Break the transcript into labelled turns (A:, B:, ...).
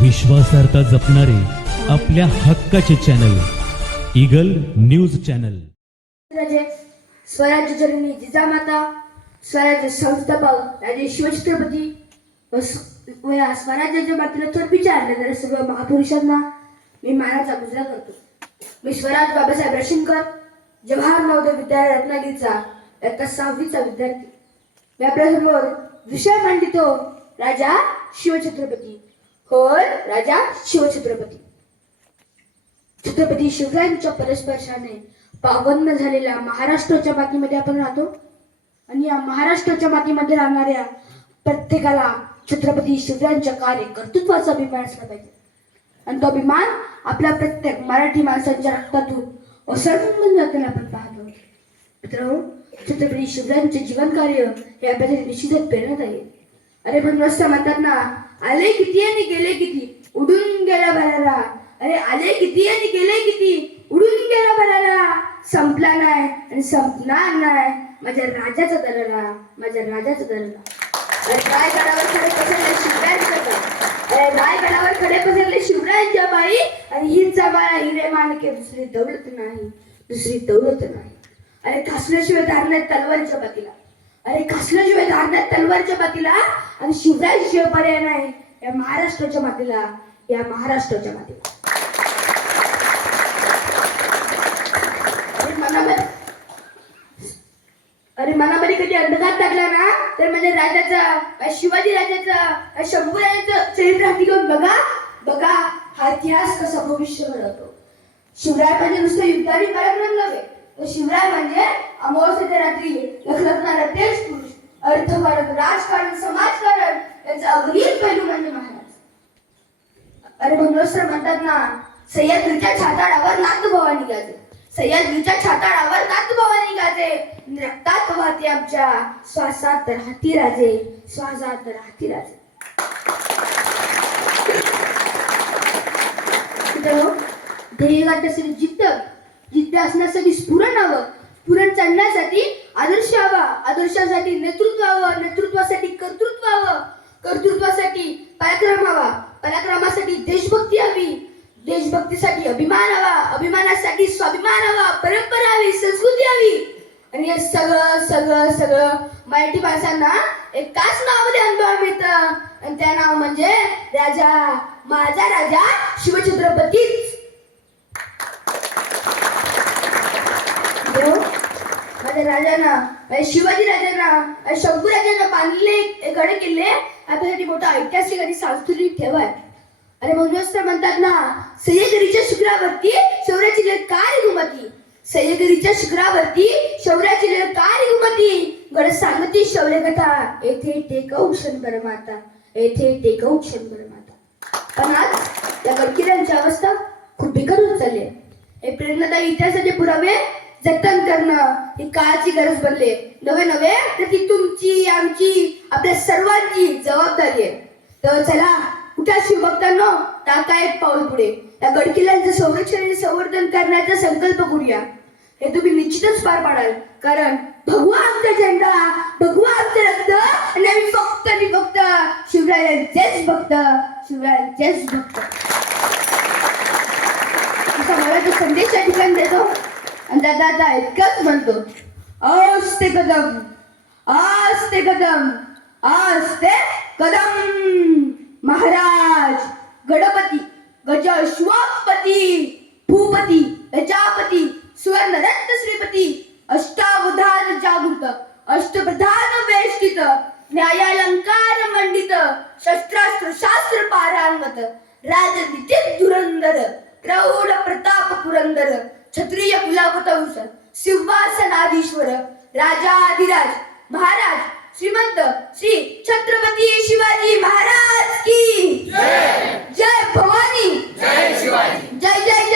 A: विश्वासार्हता जपणारे आपल्या हक्काचे चॅनल इगल न्यूज चॅनल
B: राजे स्वराज्य जननी जिजामाता स्वराज्य संस्थापक राजे शिवछत्रपती व या स्वराज्याच्या मातेला थोर सर्व महापुरुषांना मी मानाचा गुजरा करतो. मी स्वराज बाबासाहेब रशिंकर जवाहर नवोदय विद्यालय रत्नागिरीचा इयत्ता सहावीचा विद्यार्थी. मी आपल्यासमोर विषय मांडितो राजा शिवछत्रपती. होय राजा शिवछत्रपती. छत्रपती शिवरायांच्या परस्पर्शाने पावन्न झालेल्या महाराष्ट्राच्या मातीमध्ये आपण राहतो. आणि या महाराष्ट्राच्या मातीमध्ये राहणाऱ्या प्रत्येकाला छत्रपती शिवरायांच्या कार्य कर्तृत्वाचा अभिमान असला पाहिजे. आणि तो अभिमान आपल्या प्रत्येक मराठी माणसांच्या रक्तातून ओसंडून जाताना आपण पाहतो. मित्र छत्रपती शिवरायांचे जीवन कार्य हे आपल्याला निश्चितच प्रेरणात आहे. अरे पण मस्त म्हणतात ना आले किती आणि गेले किती? उडून गेला भरारा. अरे आले किती आणि गेले किती? उडून गेला भरारा. संपला नाही आणि संपणार नाही. माझ्या राजाचा दरारा माझ्या राजाचा दरारा अरे रायगडावर खडे पसरले शिवरायांच्या बाई. अरे रायगडावर खडे पसरले शिवरायांच्या बाई. आणि हिंचा बाळा हिरे मानके दुसरी दौलत नाही दुसरी दौलत नाही. अरे खासल्याशिवाय धारण्यात तलवारीच्या पातीला अरे खासल्याशिवाय धारण्यात तलवारच्या पातीला आणि शिवरायांशिवाय पर्याय नाही या महाराष्ट्राच्या मातीला या महाराष्ट्राच्या मातीला. अरे मनामध्ये अरे मनामध्ये कधी अंधकार टाकला ना तर म्हणजे राजाचा शिवाजी राजाचा शंभू राजाचं चरित्र हाती घेऊन बघा बघा हा इतिहास कसा भविष्य घडवतो. शिवराय म्हणजे नुसतं युद्धाने पराक्रम नव्हे तर शिवराय म्हणजे अमावस्येच्या रात्री लखलखणारा तेच पुरुष. अर्थकारक राजकारण समाजकारण याचा अग्नित पैलू म्हणजे महाराज. अरे भंगोस्तर म्हणतात ना सह्याद्रीच्या छाताडावर नाथभवानी गाजे. सह्याद्रीच्या छाताडावर नाथभवानी गाजे. रक्तात वाहते आमच्या श्वासात राहती राजे श्वासात राहती राजे. मित्रांनो, ध्येय गाठण्यासाठी जिद्द. जिद्द असण्यासाठी स्फुरण हवं स्फुरण चढण्यासाठी आदर्श हवा. आदर्शासाठी नेतृत्व हवं. नेतृत्वासाठी कर्तृत्व हवं. कर्तृत्वासाठी पराक्रम हवा. पराक्रमासाठी देशभक्ती हवी. देशभक्तीसाठी अभिमान हवा. अभिमानासाठी स्वाभिमान हवा. परंपरा हवी. संस्कृती हवी. आणि हे सगळं सगळं सगळं मराठी माणसांना एकाच नावामध्ये अनुभव मिळतं. आणि त्या नाव म्हणजे राजा माझा राजा शिवचंद्र देव, माझ्या राजांना शिवाजी राजांना माझ्या शंभू राजांना बांधलेले गड किल्ले आपल्यासाठी मोठा ऐतिहासिक आणि सांस्कृतिक ठेवाय आहे. म्हणूनच तर म्हणतात ना सह्यगिरीच्या शिखरावरती शौर्याची लेख काय घुमती सह्याद्रीच्या शिखरावरती शौर्याची लेख काय घुमती गड सांगती शौर्य कथा येथे टेकऊ क्षणभर माता येथे टेकऊ क्षणभर माता पण आज या गडकिल्ल्यांची अवस्था खूप बिकट होत चालली आहे. हे प्रेरणादायी इतिहासाचे पुरावे जतन करणं ही काळाची गरज बनले. नव्हे नवे नवे तर ती तुमची आमची आपल्या सर्वांची जबाबदारी आहे. तर चला कुठ्या शिवभक्तांनो? टाका एक पाऊल पुढे. या गडकिल्ल्यांचं संरक्षण आणि संवर्धन करण्याचा संकल्प करूया. हे तुम्ही निश्चितच पार पाडाल. कारण भगवा आमचा झेंडा भगवा आमचं रक्त आणि आम्ही फक्त आणि फक्त शिवरायांचेच भक्त शिवरायांचेच भक्त. मला तो संदेश या ठिकाणी देतो. आणि दादा इतकंच म्हणतो आस्ते कदम आस्ते कदम आस्ते कदम महाराज गणपती गजश्वापती भूपती प्रजापती सुवर्णरत्न श्रीपती अष्टावधान जागृत अष्टप्रधान वेष्टित न्यायालंकार मंडित शस्त्रास्त्र शास्त्र पारांगत राजनीतीत धुरंधर प्रौढ प्रताप पुरंदर क्षत्रिय कुलावत वंश सिंहासनाधीश्वर राजा आदिराज महाराज श्रीमंत श्री छत्रपती शिवाजी महाराज की। जय भवानी। जय शिवाजी। जय जय